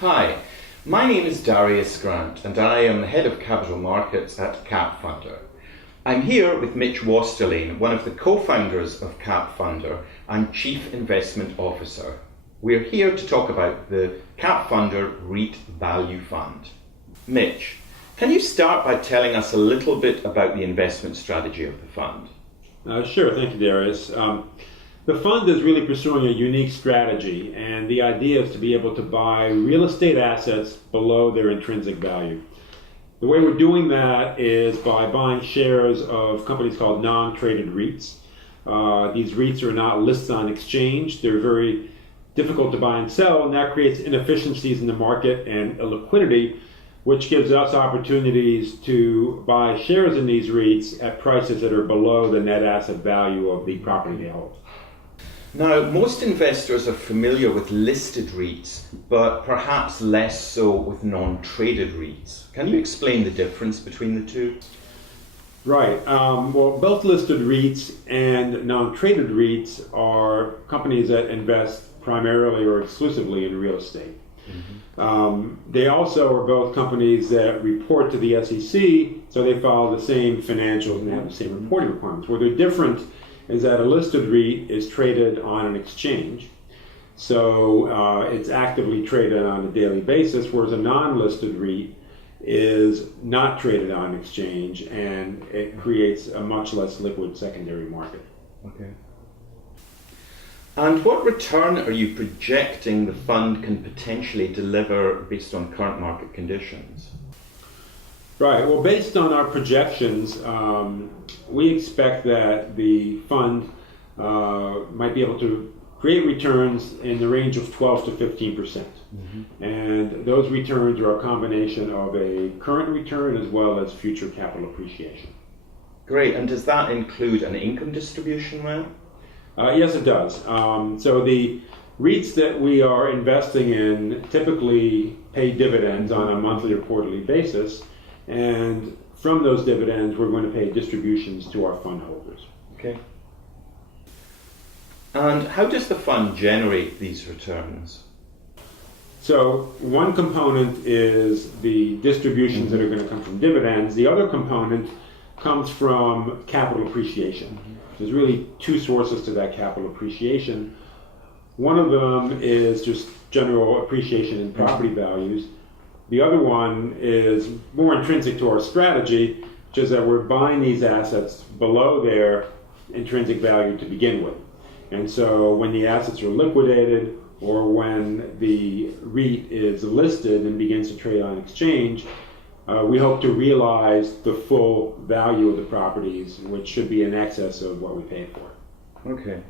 Hi, my name is Darius Grant and I am the Head of Capital Markets at CAPFUNDR. I'm here with Mitch Wasterlane, one of the co-founders of CAPFUNDR and Chief Investment Officer. We're here to talk about the CAPFUNDR REIT Value Fund. Mitch, can you start by telling us a little bit about the investment strategy of the fund? Sure, thank you, Darius. The fund is really pursuing a unique strategy, and the idea is to be able to buy real estate assets below their intrinsic value. The way we're doing that is by buying shares of companies called non-traded REITs. These REITs are not listed on exchange. They're very difficult to buy and sell, and that creates inefficiencies in the market and illiquidity, which gives us opportunities to buy shares in these REITs at prices that are below the net asset value of the property they hold. Now, most investors are familiar with listed REITs, but perhaps less so with non-traded REITs. Can you explain the difference between the two? Right. Well, both listed REITs and non-traded REITs are companies that invest primarily or exclusively in real estate. They also are both companies that report to the SEC, so they follow the same financials and have the same reporting requirements. Where they're different is that a listed REIT is traded on an exchange, so it's actively traded on a daily basis, whereas a non-listed REIT is not traded on an exchange, and it creates a much less liquid secondary market. Okay. And what return are you projecting the fund can potentially deliver based on current market conditions? Right. Well, based on our projections, we expect that the fund might be able to create returns in the range of 12 to 15%. And those returns are a combination of a current return as well as future capital appreciation. Great. And does that include an income distribution route? Yes, it does. So the REITs that we are investing in typically pay dividends on a monthly or quarterly basis, and from those dividends we're going to pay distributions to our fund holders. Okay. And how does the fund generate these returns? So one component is the distributions that are going to come from dividends. The other component comes from capital appreciation. There's really two sources to that capital appreciation. One of them is just general appreciation in property values. The other one is more intrinsic to our strategy, which is that we're buying these assets below their intrinsic value to begin with. And so when the assets are liquidated or when the REIT is listed and begins to trade on exchange, we hope to realize the full value of the properties, which should be in excess of what we paid for. Okay.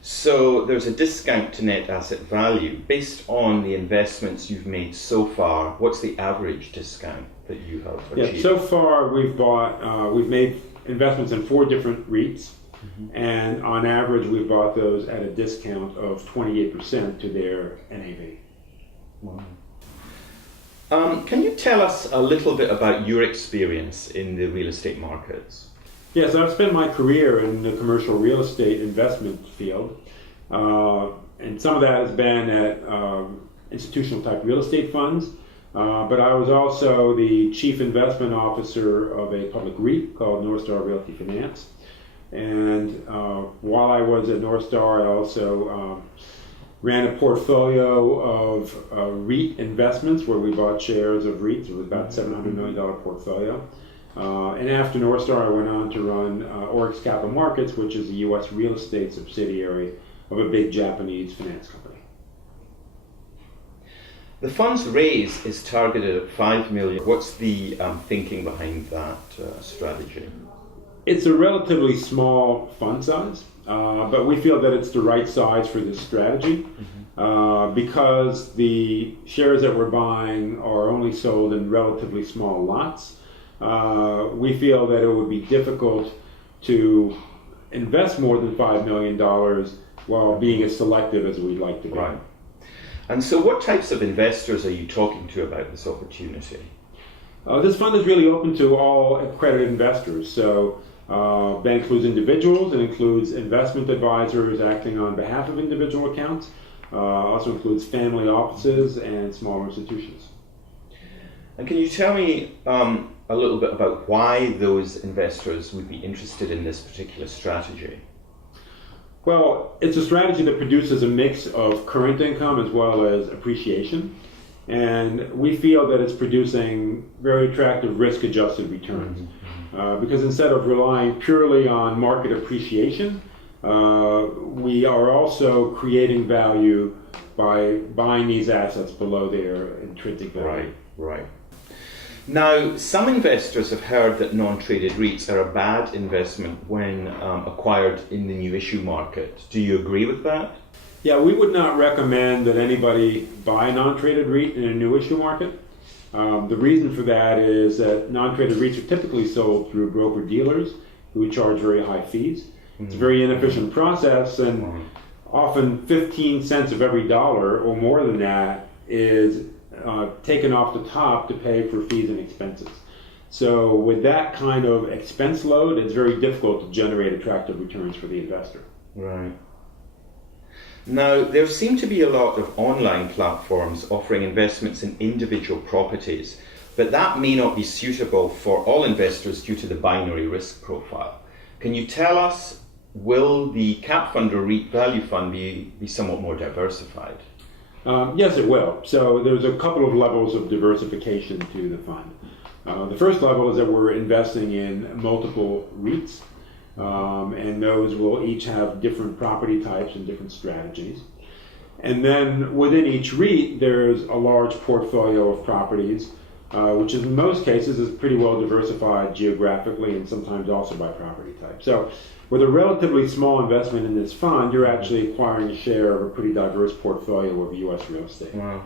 So there's a discount to net asset value. Based on the investments you've made so far, what's the average discount that you have achieved? Yeah, so far we've made investments in 4 different REITs, and on average we've bought those at a discount of 28% to their NAV. Wow. Can you tell us a little bit about your experience in the real estate markets? Yes, I've spent my career in the commercial real estate investment field, and some of that has been at institutional type real estate funds, but I was also the chief investment officer of a public REIT called Northstar Realty Finance, and while I was at Northstar, I also ran a portfolio of REIT investments where we bought shares of REITs. It was about $700 million portfolio. And after Northstar, I went on to run Oryx Capital Markets, which is a U.S. real estate subsidiary of a big Japanese finance company. The fund's raise is targeted at $5 million. What's the thinking behind that strategy? It's a relatively small fund size, but we feel that it's the right size for this strategy because the shares that we're buying are only sold in relatively small lots. We feel that it would be difficult to invest more than $5 million while being as selective as we'd like to be. Right. And so what types of investors are you talking to about this opportunity? This fund is really open to all accredited investors. So that includes individuals, it includes investment advisors acting on behalf of individual accounts, Also includes family offices and smaller institutions. And can you tell me a little bit about why those investors would be interested in this particular strategy? Well, it's a strategy that produces a mix of current income as well as appreciation. And we feel that it's producing very attractive risk-adjusted returns. Because instead of relying purely on market appreciation, we are also creating value by buying these assets below their intrinsic value. Right. Now, some investors have heard that non-traded REITs are a bad investment when acquired in the new issue market. Do you agree with that? Yeah, we would not recommend that anybody buy a non-traded REIT in a new issue market. The reason for that is that non-traded REITs are typically sold through broker-dealers who charge very high fees. It's a very inefficient process, and often 15 cents of every dollar or more than that is taken off the top to pay for fees and expenses. So with that kind of expense load, it's very difficult to generate attractive returns for the investor. Right. Now, there seem to be a lot of online platforms offering investments in individual properties, but that may not be suitable for all investors due to the binary risk profile. Can you tell us, will the CAPFUNDR REIT Value Fund be somewhat more diversified? Yes, it will. So there's a couple of levels of diversification to the fund. The first level is that we're investing in multiple REITs, and those will each have different property types and different strategies. And then within each REIT, there's a large portfolio of properties, which in most cases is pretty well diversified geographically and sometimes also by property type. So with a relatively small investment in this fund, you're actually acquiring a share of a pretty diverse portfolio of U.S. real estate. Wow.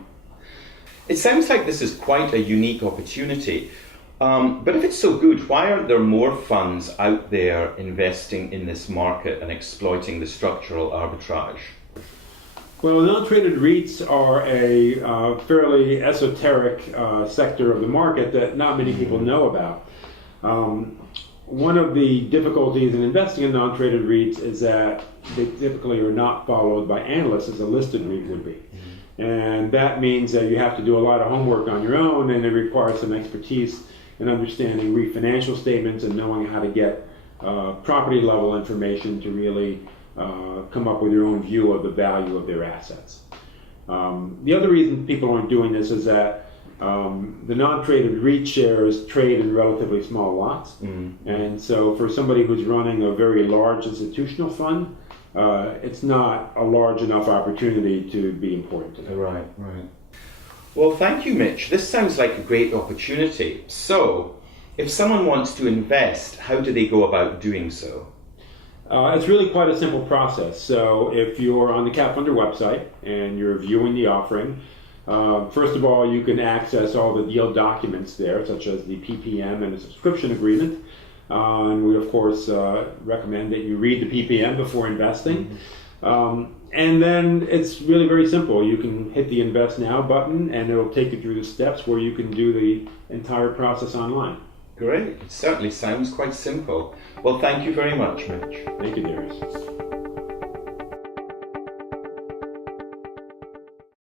It sounds like this is quite a unique opportunity. But if it's so good, why aren't there more funds out there investing in this market and exploiting the structural arbitrage? Well, non-traded REITs are a fairly esoteric sector of the market that not many people know about. One of the difficulties in investing in non-traded REITs is that they typically are not followed by analysts as a listed REIT would be. And that means that you have to do a lot of homework on your own, and it requires some expertise in understanding REIT financial statements and knowing how to get property level information to really come up with your own view of the value of their assets. The other reason people aren't doing this is that the non-traded REIT shares trade in relatively small lots. And so for somebody who's running a very large institutional fund, it's not a large enough opportunity to be important to them. Right. Well, thank you, Mitch. This sounds like a great opportunity. So, if someone wants to invest, how do they go about doing so? It's really quite a simple process. So if you're on the CAPFUNDR website and you're viewing the offering, first of all, you can access all the deal documents there, such as the PPM and a subscription agreement. And we, of course, recommend that you read the PPM before investing. And then it's really very simple. You can hit the Invest Now button, and it'll take you through the steps where you can do the entire process online. Great. It certainly sounds quite simple. Well, thank you very much, Mitch. Thank you, Darius.